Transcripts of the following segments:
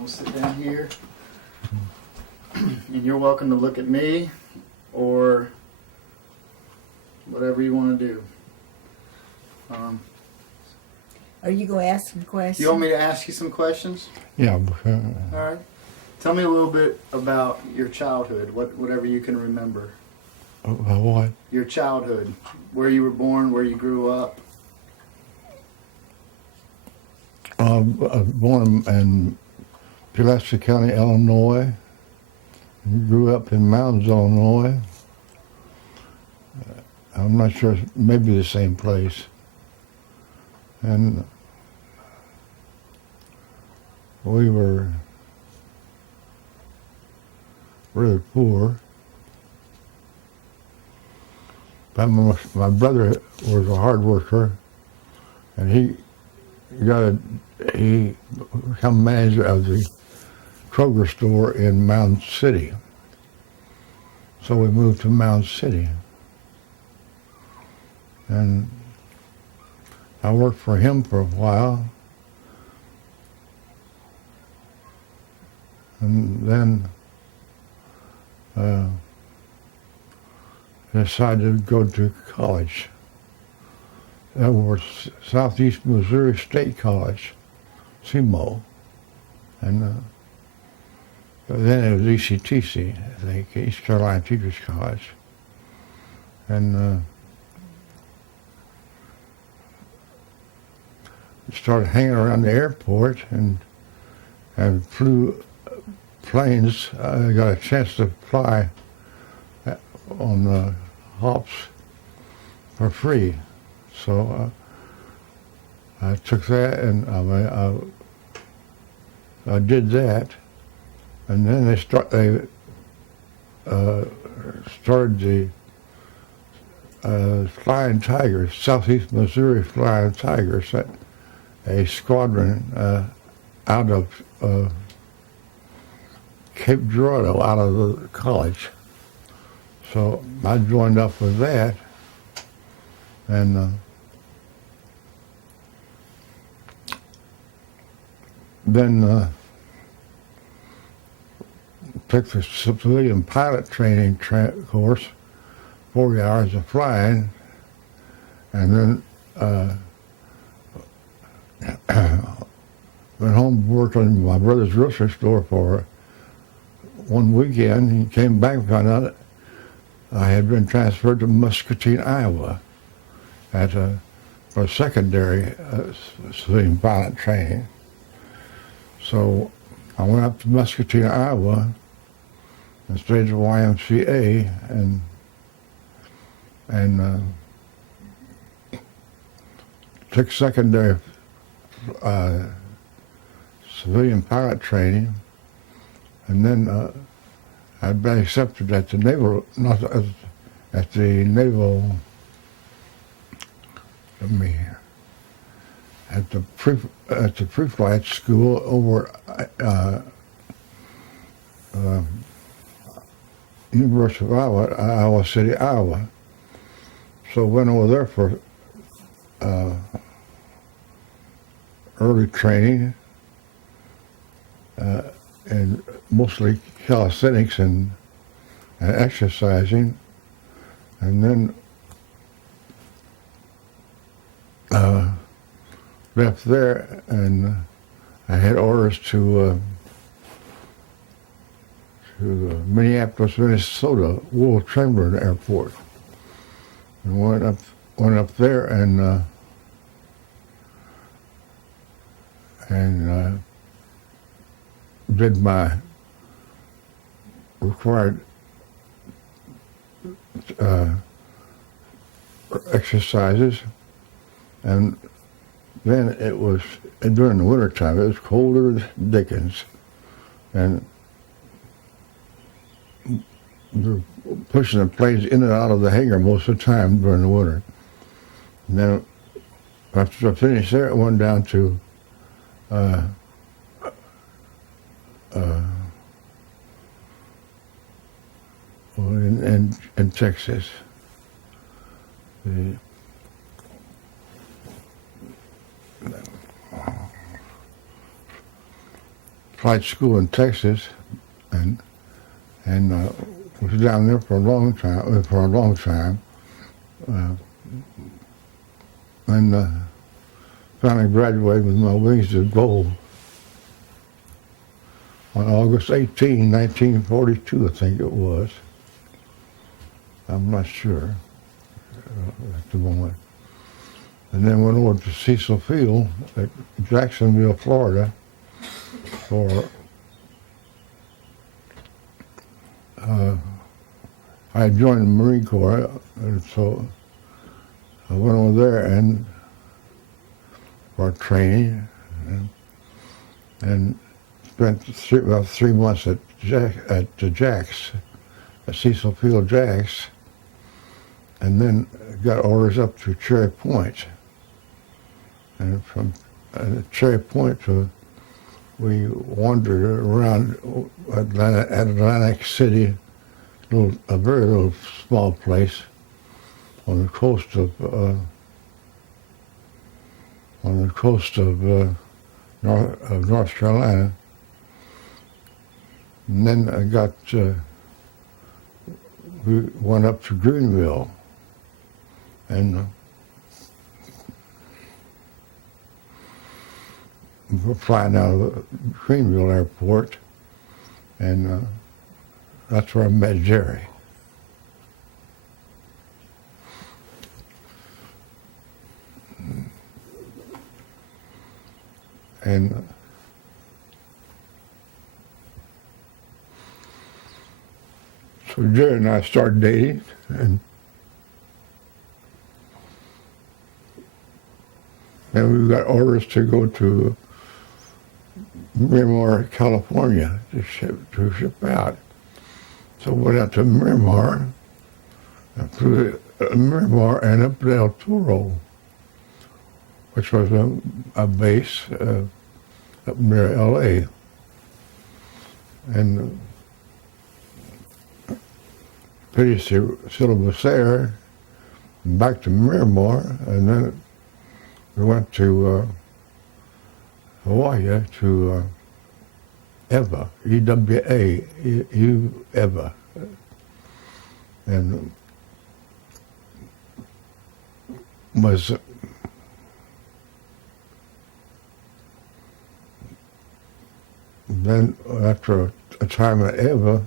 We'll sit down here. And you're welcome to look at me or whatever you want to do. Are you going to ask some questions? You want me to ask you some questions? Yeah. All right. Tell me a little bit about your childhood, whatever you can remember. What? Your childhood, where you were born, where you grew up. Born in Pulaski County, Illinois. Grew up in Mounds, Illinois. I'm not sure, maybe the same place. And we were really poor. But my brother was a hard worker, and he became manager of the Kroger store in Mound City. So we moved to Mound City. And I worked for him for a while. And then decided to go to college. That was Southeast Missouri State College, SEMO. And then it was ECTC, I think, East Carolina Teachers College. And started hanging around the airport and flew planes. I got a chance to fly on hops for free. So I took that and I did that. And then they started the Flying Tigers, Southeast Missouri Flying Tigers, a squadron out of Cape Girardeau, out of the college. So I joined up with that, and then took the civilian pilot training course, 40 hours of flying, and then went home, worked on my brother's grocery store for one weekend. He came back and found out I had been transferred to Muscatine, Iowa, for secondary civilian pilot training. So I went up to Muscatine, Iowa, and stayed at the YMCA, and took secondary civilian pilot training, and then I'd been accepted at the naval, not at the naval. At the pre-flight school over University of Iowa, Iowa City, Iowa. So went over there for early training, and mostly calisthenics and exercising, and then left there, and I had orders to Minneapolis, Minnesota, Wool Chamberlain Airport, and went up there and did my required exercises, and then it was, and during the wintertime, it was colder than dickens, and we were pushing the planes in and out of the hangar most of the time during the winter. And then after I finished there, I went down to in Texas. flight school in Texas, and was down there for a long time. And finally graduated with my wings of gold on August 18, 1942, I think it was. I'm not sure at the moment. And then went over to Cecil Field at Jacksonville, Florida for I had joined the Marine Corps, and so I went over there and for training, and spent about 3 months at Jacks, at Cecil Field Jacks, and then got orders up to Cherry Point. And from Cherry Point we wandered around Atlantic City, a very little small place on the coast of North Carolina. And then we went up to Greenville, and we were flying out of the Greenville airport, and that's where I met Jerry. And so Jerry and I started dating, and we got orders to go to Miramar, California to ship out. So we went out to Miramar, through Miramar and up to El Toro, which was a base up near L.A. And finished the syllabus there, back to Miramar, and then we went to Hawaii to EVA, EWA, EVA, and was then after a time at EVA,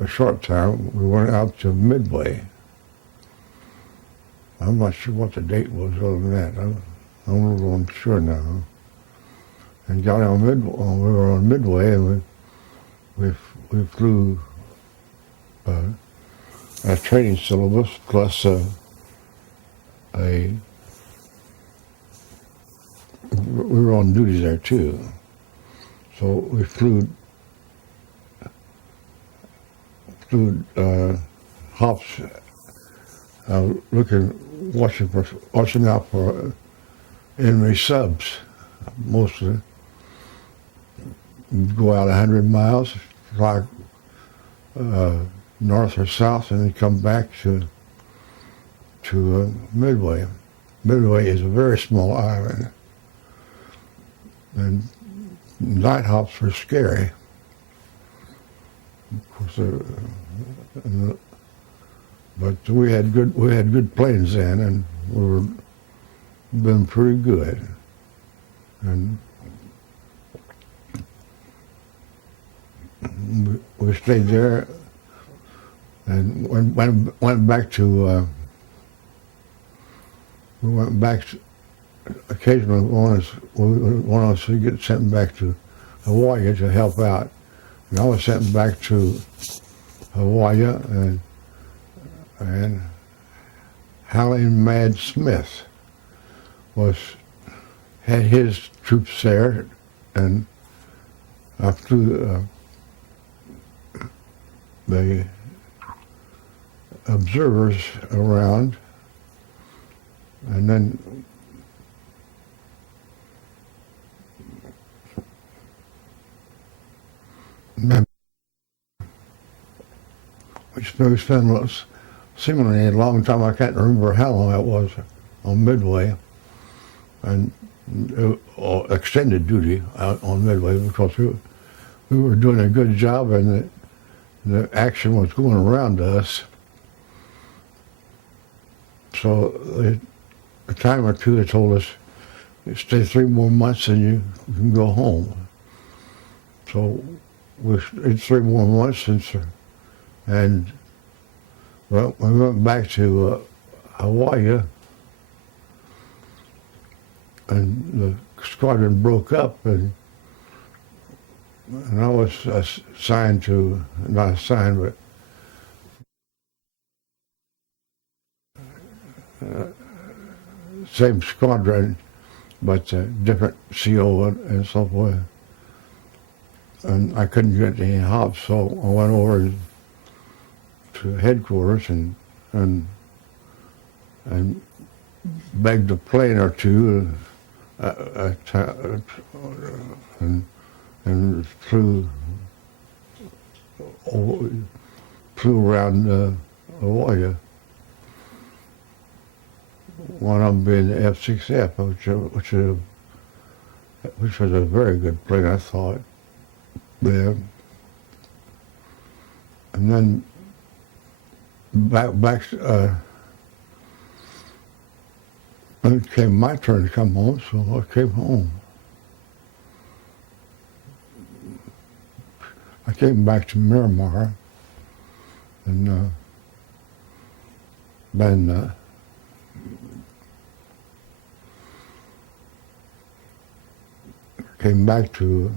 a short time, we went out to Midway. I'm not sure what the date was other than that. I'm not really sure now. And got on Midway. We were on Midway, and we flew a training syllabus plus we were on duty there too. So we flew hops, watching out for enemy subs, mostly. You'd go out 100 miles, fly north or south, and then come back to Midway. Midway is a very small island, and night hops were scary. Of course, but we had good planes then, and we were doing pretty good. And we stayed there, and went back to. We went back. Occasionally, one of us would get sent back to Hawaii to help out. And I was sent back to Hawaii, and Howling Mad Smith had his troops there, and I flew the observers around, and then we spent seemingly a long time. I can't remember how long that was on Midway, and extended duty out on Midway because we were doing a good job and the action was going around us. So a time or two they told us, "You stay 3 more months and you can go home." So we stayed 3 more months and well, we went back to Hawaii, and the squadron broke up, and I was assigned to, not assigned, but same squadron, but different CO and so forth. And I couldn't get any help, so I went over to headquarters and begged a plane or two, and flew around Hawaii. One of them being the F-6F, which was a very good plane, I thought. Yeah. And then back when it came my turn to come home, so I came home. I came back to Miramar, and then came back to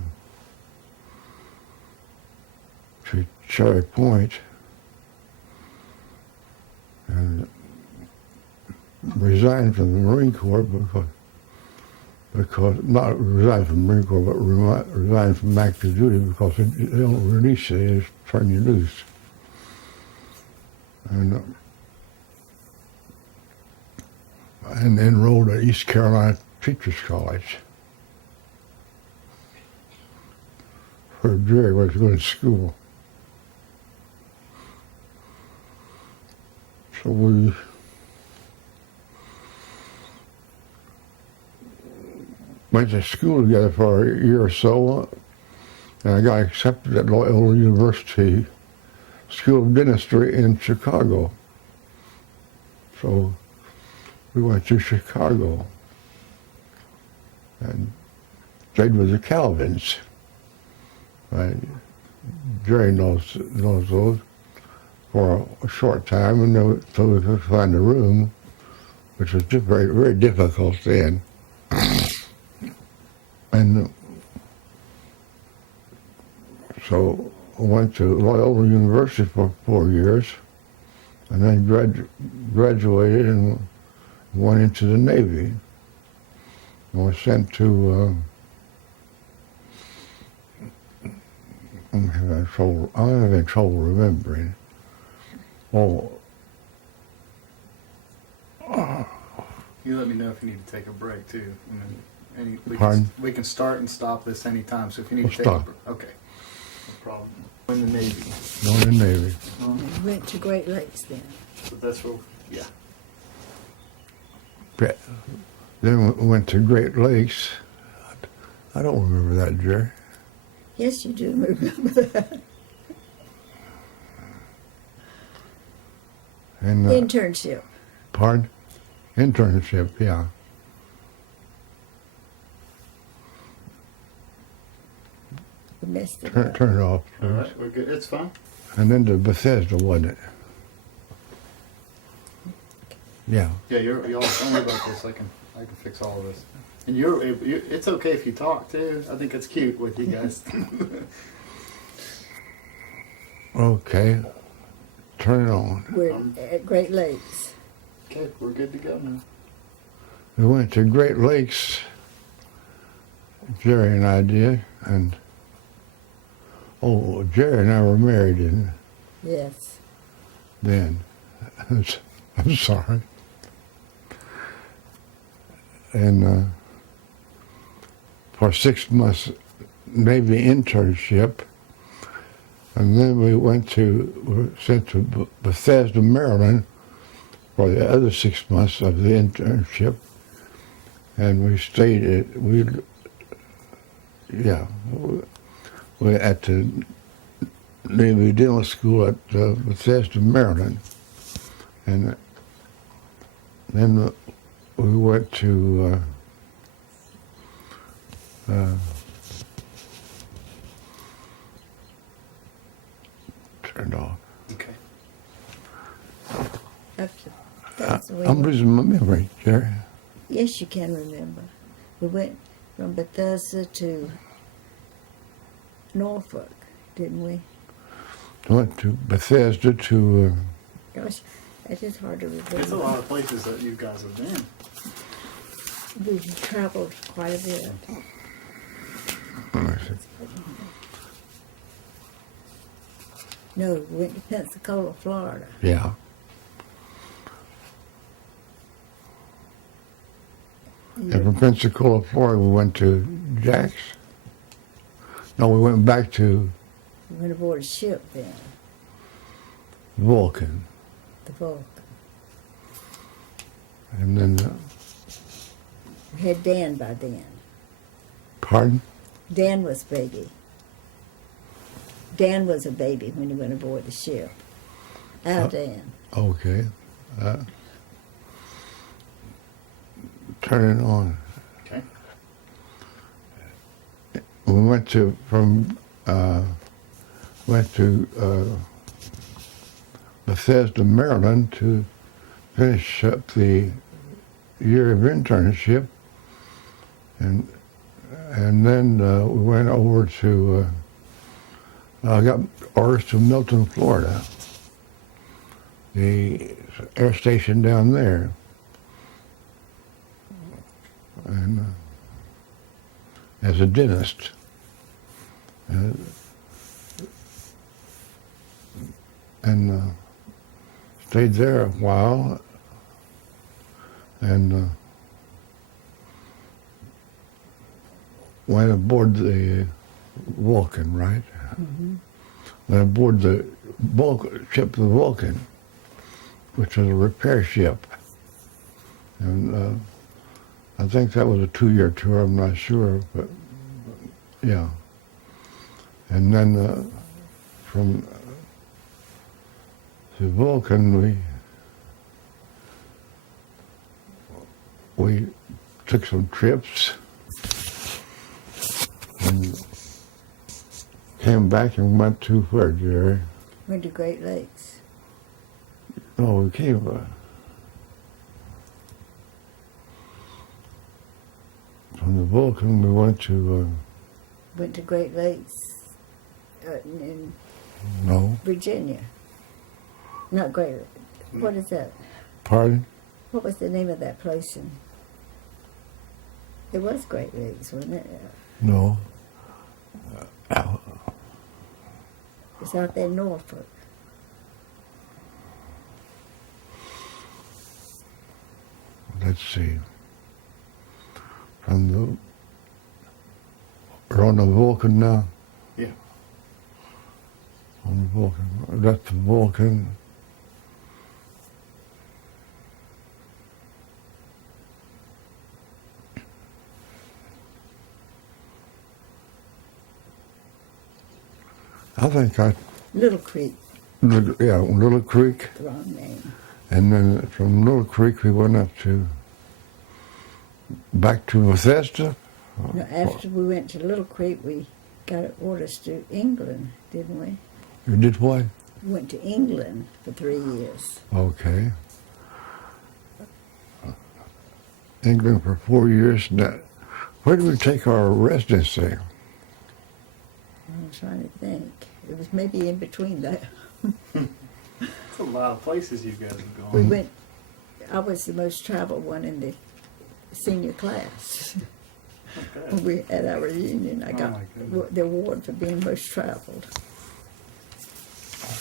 Cherry Point, and resigned from the Marine Corps because not resigned from the Marine Corps, but resigned from active duty because they don't release you, they just turn you loose. And enrolled at East Carolina Teachers College. Where Jerry was going to school. So we went to school together for a year or so, and I got accepted at Loyola University School of Dentistry in Chicago. So we went to Chicago and stayed with the Calvins. Jerry knows those for a short time, and so we could find a room, which was just very, very difficult then. And so I went to Loyola University for 4 years, and then graduated and went into the Navy. I was sent to I'm having trouble remembering. You let me know if you need to take a break too. I mean, Pardon? we can start and stop this anytime. So if you need to take stop. a break, okay, no problem. In the Navy. Going in the Navy. You went to Great Lakes then. So that's where, yeah. Then we went to Great Lakes. I don't remember that, Jerry. Yes, you do remember that. And Internship. pardon? Internship, yeah. You messed it Turn up. it off, All please. right, we're good. It's fine. And then to Bethesda, wasn't it? Yeah. Yeah, y'all tell me about this. I can fix all of this. And it's okay if you talk too. I think it's cute with you guys. Okay. Turn it on. We're at Great Lakes. Okay, we're good to go now. We went to Great Lakes, Jerry and I did, and Jerry and I were married Yes. then. I'm sorry. And for 6 months Navy internship, and then we were sent to Bethesda, Maryland for the other 6 months of the internship, and we stayed we at the Navy Dental School at Bethesda, Maryland, and then we went to turned off. Okay. That's the way I'm losing my memory, Jerry. Yes, you can remember. We went from Bethesda to Norfolk, didn't we? Went to Bethesda to Gosh, it's just hard to remember. It's a lot of places that you guys have been. We've traveled quite a bit. No, we went to Pensacola, Florida. yeah. And from Pensacola, Florida, we went to Jack's. No, we went back to We went aboard a ship then, Vulcan, the Vulcan. and then We had Dan by then. pardon. Dan was baby. Dan was a baby when he went aboard the ship. Our Dan. Okay. Turn it on. Okay. We went to Bethesda, Maryland, to finish up the year of internship, and then we went over to got orders to Milton, Florida, the air station down there, and as a dentist. And stayed there a while, and went aboard the Vulcan, right? Mm-hmm. Went aboard the ship, the Vulcan, which was a repair ship. And I think that was a 2-year tour, I'm not sure, but yeah. And then from the Vulcan, we took some trips and came back and went to where, Jerry? Went to Great Lakes. No, we came from the Vulcan. We went to Went to Great Lakes in no, Virginia. Not Great Lakes. What is that? pardon? What was the name of that place? It was Great Lakes, wasn't it? No. It's out there in Norfolk. Let's see. From we're on the Vulcan now. Yeah. On the Vulcan. That's the Vulcan. I think Little Creek, Little Creek, the wrong name. and then from Little Creek we went up back to Bethesda. No, after we went to Little Creek, we got orders to England, didn't we? You did what? We went to England for 3 years. Okay. England for 4 years. Now, where did we take our residency? I'm trying to think. It was maybe in between that. That's a lot of places you guys have We gone. went, I was the most traveled one in the senior class. Okay. When we at our reunion, I Oh, got my goodness. the award for being most traveled.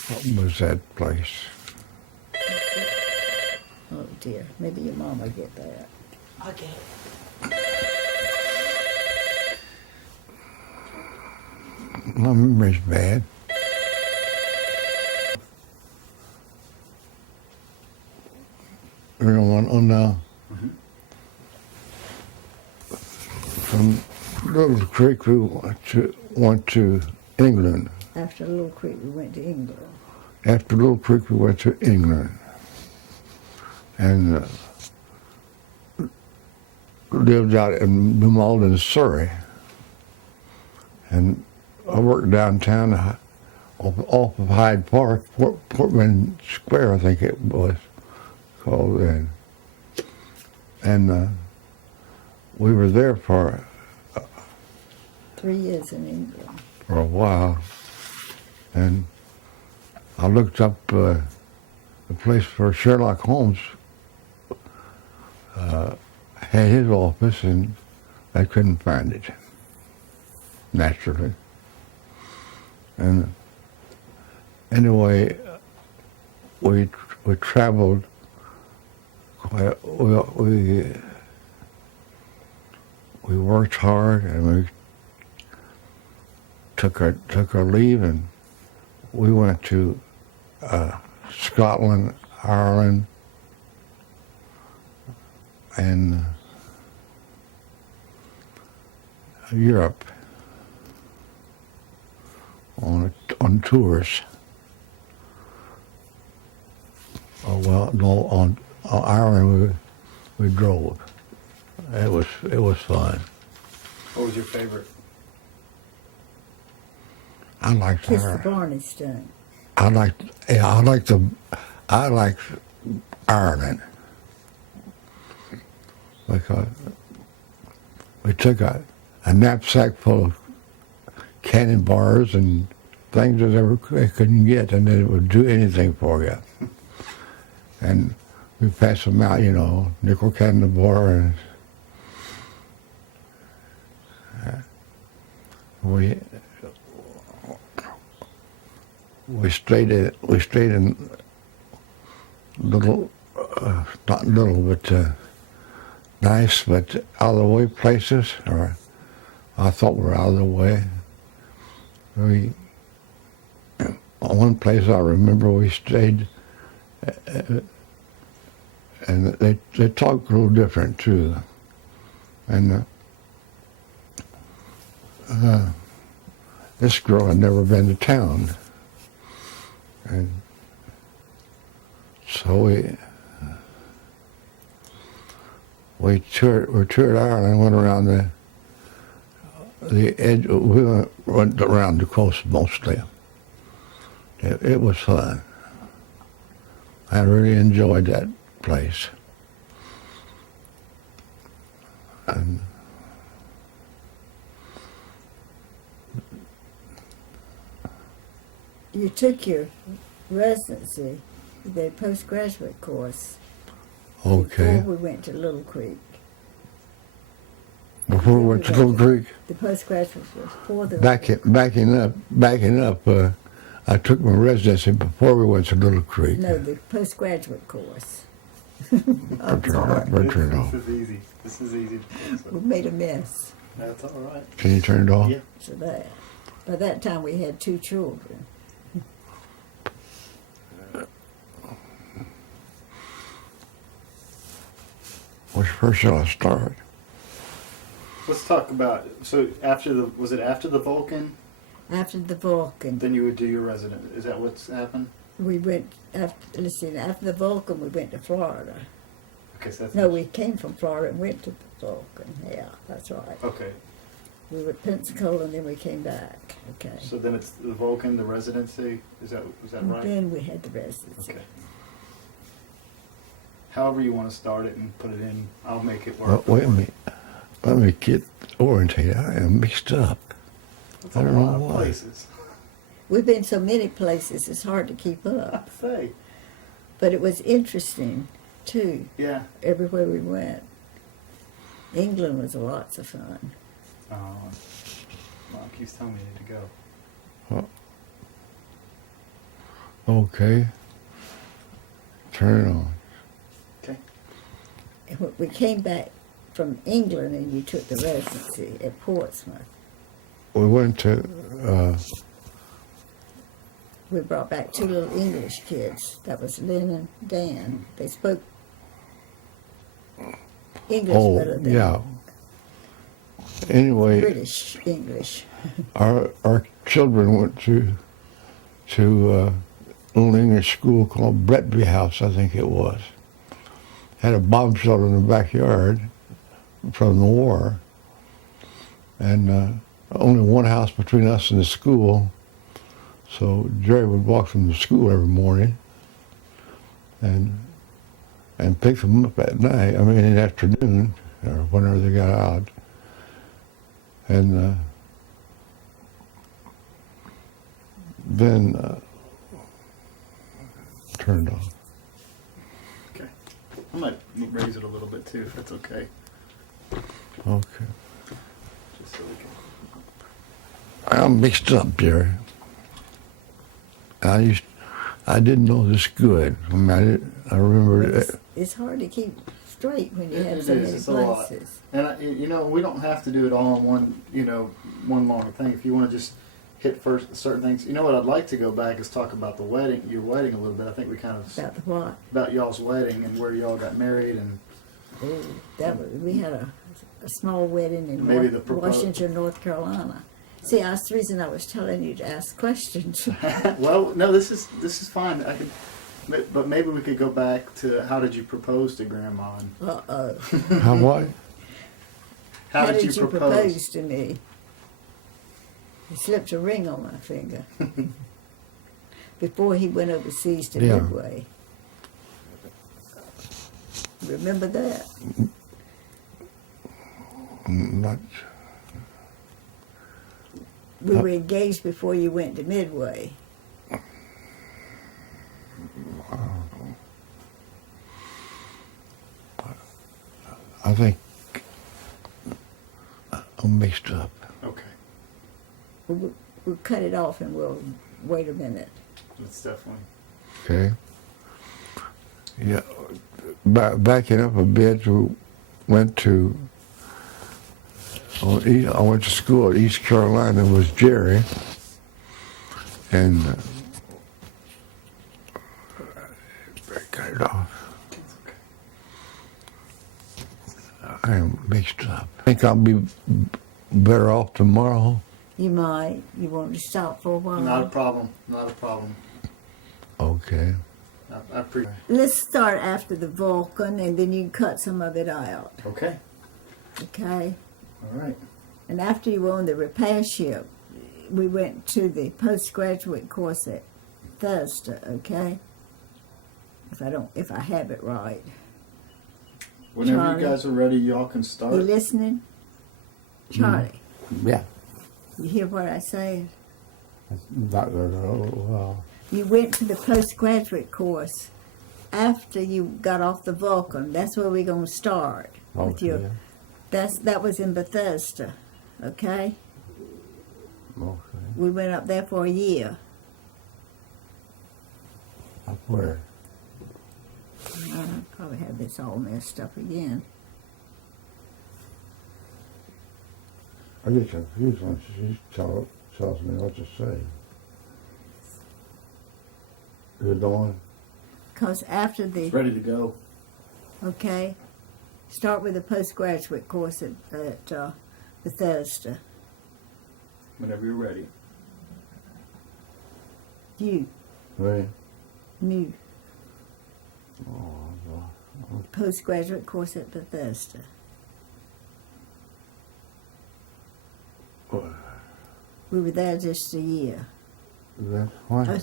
What was that place? Oh dear, maybe your mom will get that. I'll get it. My memory's bad. We're going on now. From Little Creek, we went to England. After Little Creek, we went to England. After Little Creek, we went to England. And lived out in New Malden, Surrey. And I worked downtown off of Hyde Park, Portman Square, I think it was called then. And we were there for 3 years in England. a while. And I looked up the place where Sherlock Holmes had his office, and I couldn't find it, naturally. And anyway, we traveled quite, we worked hard, and we took our leave, and we went to Scotland, Ireland, and Europe on tours. Oh well, no, on Ireland we drove. It was fun. What was your favorite? I liked Kiss the Ireland. Barney Stone. I liked Ireland because we took a knapsack full of cannon bars and things that they couldn't get, and it would do anything for you. And we passed them out, nickel cannon bar, and we stayed in little, not little, but nice, but out of the way places, or I thought were out of the way. One place I remember we stayed, and they talked a little different too, and this girl had never been to town, and so we toured Ireland, went around the edge. We went around the coast mostly. It was fun. I really enjoyed that place. And You took your residency, the postgraduate course, okay, before we went to Little Creek. before we went to Little Creek, The postgraduate was for the backing up. I took my residency before we went to Little Creek. No, the postgraduate course. Turn it off. This is easy. This is easy. We made a mess. That's all right. Can you turn it off? Yeah. So that by that time we had 2 children. Which first shall I start? Let's talk about. So was it after the Vulcan? After the Vulcan, Then you would do your resident. Is that what's happened? we went after the Vulcan we went to Florida. Okay, so that's No, we came from Florida and went to the Vulcan. Yeah, that's right. Okay, We were at Pensacola and then we came back. Okay. so then it's the Vulcan, the residency. Is that And right? then we had the residency. Okay. However you want to start it and put it in, I'll make it Well, work. wait a minute. Let me get orientated. I am mixed up. That's I don't a know lot of why. places. We've been so many places it's hard to keep up. I'd say. But it was interesting too, Yeah. everywhere we went. England was lots of fun. Mom keeps telling me I need to go. Okay. Turn it on. Okay. And when we came back from England and you took the residency at Portsmouth. We went to, We brought back 2 little English kids. That was Lynn and Dan. They spoke English better than yeah. Anyway, British English. our children went to a little English school called Bretby House, I think it was. Had a bomb shelter in the backyard from the war, and only one house between us and the school. So Jerry would walk them to school every morning, and pick them up at night. I mean, in the afternoon or whenever they got out, and then turned off. Okay. I might raise it a little bit too, if that's okay. Okay. Just so we can. I'm mixed up, Jerry. I didn't know this good. I mean, I remember it. It's hard to keep straight when you have It so is, many it's a lot. places. And you know, we don't have to do it all in one long thing. If you want to just hit first certain things, you know what I'd like to go back is talk about the wedding, your wedding a little bit. I think we kind of About the what? about y'all's wedding and where y'all got married and We had a small wedding in Maybe the Washington, North Carolina. See, that's the reason I was telling you to ask questions. well, no, this is fine. But maybe we could go back to how did you propose to Grandma? Uh-oh. How what? How did you propose? to me? He slipped a ring on my finger before he went overseas to Yeah. Midway. Remember that? Not. We were engaged before you went to Midway. I think I'm mixed up. Okay, We'll cut it off and we'll wait a minute. that's definitely. Okay. Yeah. Backing up a bit, we went to. I went to school at East Carolina with Jerry, and cut it off. That's okay. I am mixed up. I think I'll be better off tomorrow. You might. You want to stop for a while? Not a problem. Not a problem. Okay. I appreciate. Let's start after the Vulcan, and then you can cut some of it out. Okay. Okay? All right. And after you were on the repair ship, we went to the postgraduate course at Thursday, okay? If I have it right. Whenever Charlie. you guys are ready, y'all can start. You listening? Charlie, Yeah. you hear what I say? Well, You went to the postgraduate course after you got off the Vulcan. That's where we're going to start. With okay. that was in Bethesda, okay? Okay. We went up there for a year. Up where? I probably have this all messed up again. I get confused when she tells me what to say. Is it on? Because after It's the, ready to go. okay, start with the postgraduate course at Bethesda. Whenever you're ready. You, Right. new Oh, postgraduate course at Bethesda. well, We were there just a year. that's why.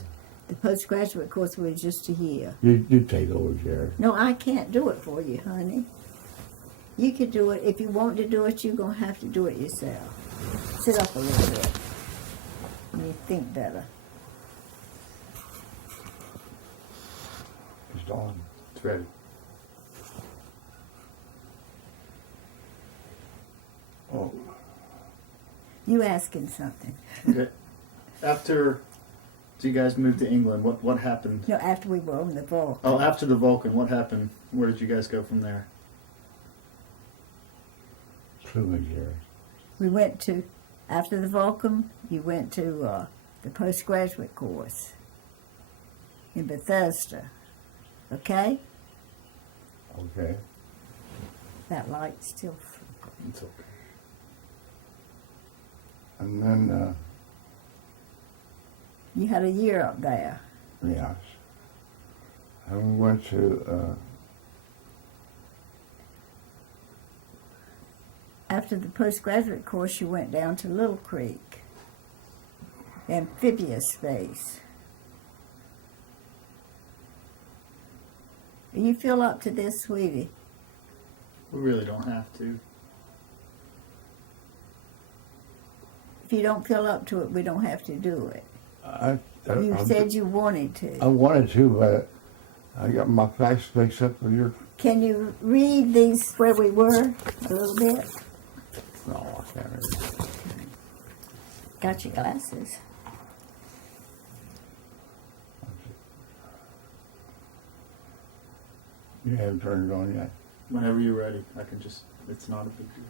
The postgraduate course was just a year. You take over, Jerry. No, I can't do it for you, honey. You can do it. If you want to do it, you're going to have to do it yourself. Sit up a little bit. And you think better. It's on. It's ready. Oh, You asking something. Okay. After you guys moved to England, what happened? No, after we were on the Vulcan. Oh, after the Vulcan, what happened? Where did you guys go from there? true, Jerry. We went to, after the Vulcan, you went to the postgraduate course in Bethesda. Okay? Okay. That light's still. It's okay. And then You had a year up there. Yes. And we went to, After the postgraduate course, you went down to Little Creek, amphibious space. Do you feel up to this, sweetie? We really don't have to. If you don't feel up to it, we don't have to do it. You I said you wanted to. I wanted to, but I got my facts mixed up with your. Can you read these where we were a little bit? No, I can't read. Got your glasses. You haven't turned it on yet. Whenever you're ready, I can just, it's not a big deal.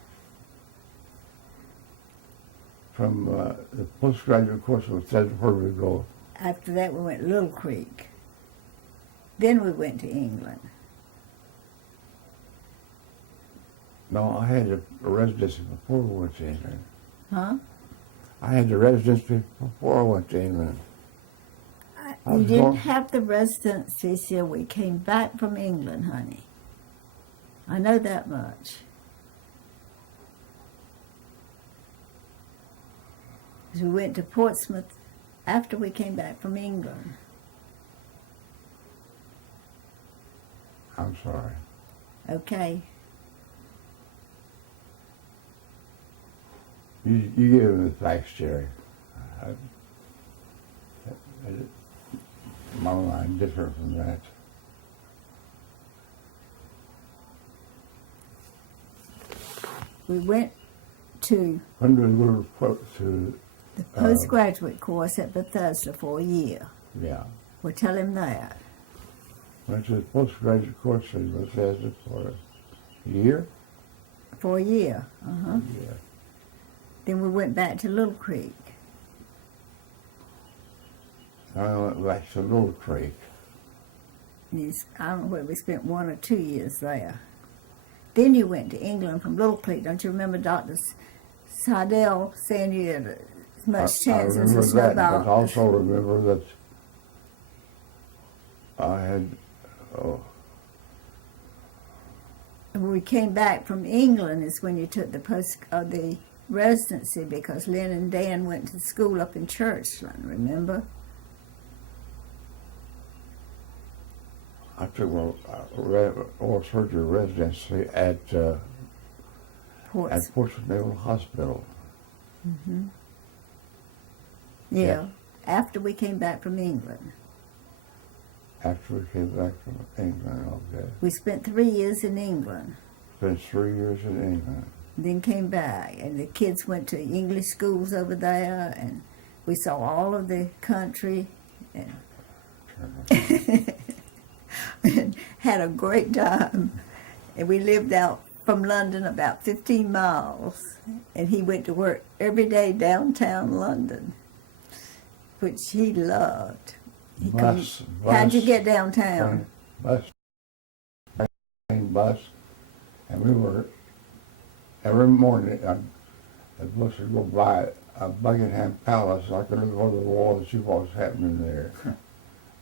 From the postgraduate course, it says where we go. After that, we went to Little Creek. Then we went to England. No, I had a residency before we went to England. Huh? I had the residency before I went to England. I You was didn't going- have the residency till we came back from England, honey. I know that much. 'Cause we went to Portsmouth after we came back from England. I'm sorry. Okay. You gave him the facts, Jerry. I, my mind different from that. We went to When did we go to, the postgraduate course at Bethesda for a year. yeah, Well, tell him that. went to the postgraduate course in Bethesda for a year? For a year. Uh-huh. Yeah. Then we went back to Little Creek. I went back to Little Creek. I don't know whether we spent 1 or 2 years there. Then you went to England from Little Creek. Don't you remember Dr. Seidel saying you had as much chance I as a remember that, but snowball? also remember that I had, When we came back from England is when you took the residency, because Lynn and Dan went to school up in Churchland, remember? I took my oral surgery residency at Portsmouth Naval Hospital. Yeah, after we came back from England. After we came back from England, okay. We spent 3 years in England, Spent 3 years in England. then came back, and the kids went to English schools over there, and we saw all of the country, and and had a great time. And we lived out from London about 15 miles, and he went to work every day downtown London, which he loved. How'd you get downtown? Bus, and we were, every morning, the bus would go by Buckingham Palace. I could look over the wall and see what was happening there,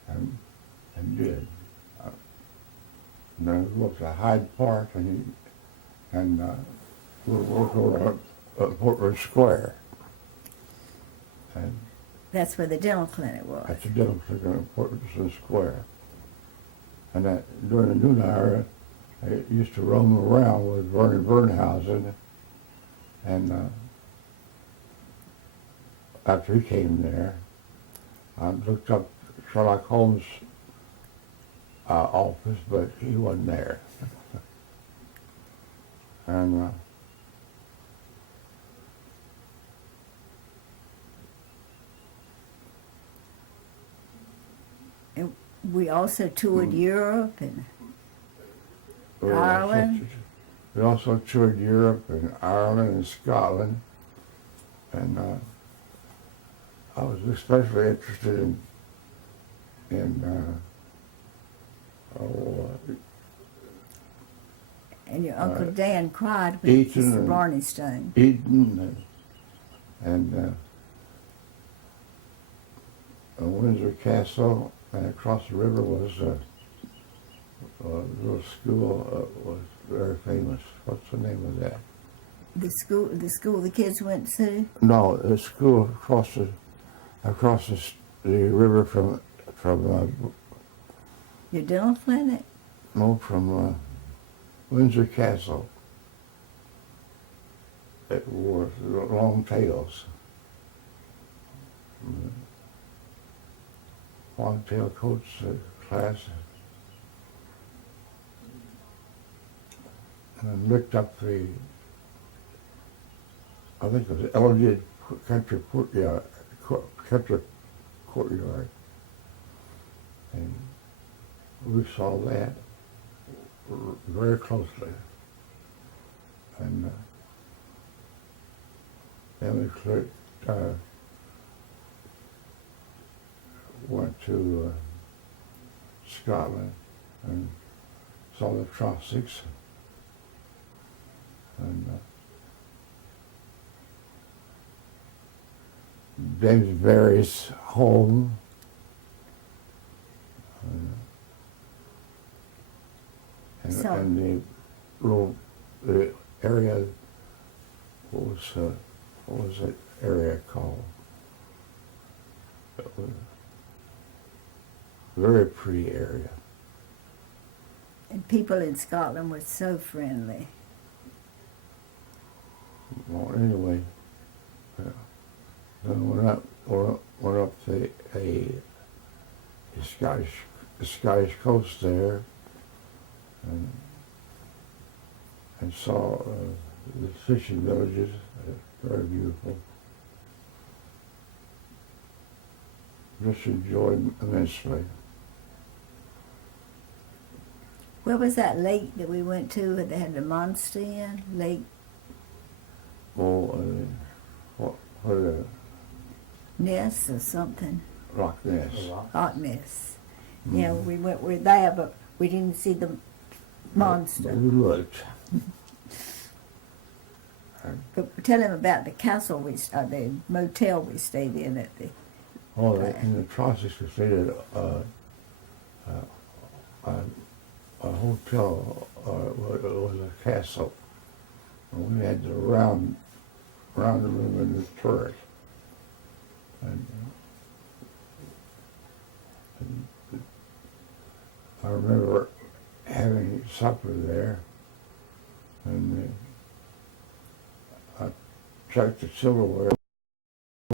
and did. And then we looked at Hyde Park, and we worked over at Portman Square. And That's where the dental clinic was. at the dental clinic in Portman Square. And that during the noon hour, I used to roam around with Vernon Burnhausen, and after he came there, I looked up Sherlock Holmes' office, but he wasn't there. And And we also toured Europe and Ireland. We also toured Europe and Ireland and Scotland, and I was especially interested in and your Uncle Dan cried when he kissed Eton the and- Blarney Stone. Eden and Windsor Castle, and across the river was a little school was very famous. What's the name of that? The school the kids went to. No, a school across the river from Your dental clinic. no from Windsor Castle. It wore long tails. Long tail coats class. And looked up I think it was Elevated Country Courtyard, Country Courtyard. And we saw that very closely. And then we went to Scotland and saw the Trossachs. And James Barry's home. And the area, what was that area called? It was a very pretty area. And people in Scotland were so friendly. Well, anyway, then went up the Scottish coast there, and saw the fishing villages, very beautiful. Just enjoyed immensely. Where was that lake that we went to that they had the monster in? Lake Oh, what Ness or something? Rock Ness. Loch Ness. Yeah, we were there, but we didn't see the monster. We looked. But tell him about the castle the motel we stayed in at the. In the Trossachs we stayed at a hotel. It was a castle. And we had the round room in the turret. And I remember having supper there, and I checked the silverware.